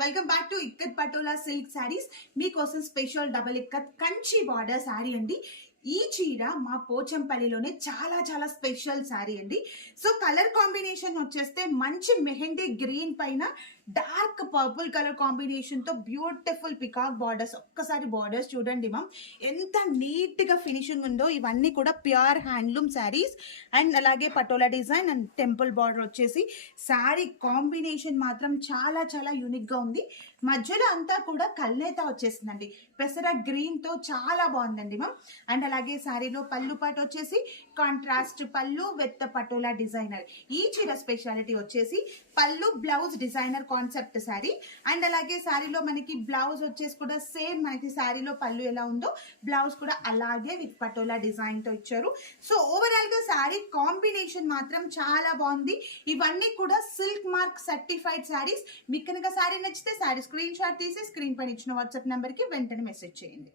Welcome back to Ikat Patola silk saris. మీకోసం special double Ikat Kanchi border sari అండి. ఈ చీర మా పోచంపల్లిలోనే చాలా చాలా స్పెషల్ శారీ అండి. సో కలర్ కాంబినేషన్ వచ్చేస్తే మంచి మెహందీ గ్రీన్ పైన డార్క్ పర్పుల్ కలర్ కాంబినేషన్ తో బ్యూటిఫుల్ పికాక్ బార్డర్స్. ఒక్కసారి బార్డర్స్ చూడండి మ్యామ్, ఎంత నీట్ గా ఫినిషింగ్ ఉందో. ఇవన్నీ కూడా ప్యూర్ హ్యాండ్లూమ్ శారీస్ అండ్ అలాగే patola design and temple border వచ్చేసి శారీ కాంబినేషన్ మాత్రం చాలా చాలా యూనిక్ గా ఉంది. మధ్యలో అంతా కూడా కల్నేత వచ్చేసిందండి, పెసర గ్రీన్ తో చాలా బాగుందండి మ్యామ్. అండ్ అలాగే శారీలో పళ్ళు పాటు వచ్చేసి కాంట్రాస్ట్ పళ్ళు విత్ పటోలా డిజైనర్. ఈ చీర స్పెషాలిటీ వచ్చేసి పళ్ళు blouse designer concept sari. And అలాగే శారీలో మనకి బ్లౌజ్ వచ్చేసి కూడా సేమ్ మనకి శారీలో పళ్ళు ఎలా ఉందో బ్లౌజ్ కూడా అలాగే విత్ పటోలా డిజైన్ తో ఇచ్చారు. సో ఓవరాల్ గా శారీ కాంబినేషన్ మాత్రం చాలా బాగుంది. ఇవన్నీ కూడా సిల్క్ మార్క్ సర్టిఫైడ్ శారీస్. మీకు కనుక శారీ నచ్చితే శారీ స్క్రీన్ షాట్ తీసి స్క్రీన్ పైన ఇచ్చిన వాట్సాప్ నెంబర్ కి వెంటనే మెసేజ్ చేయండి.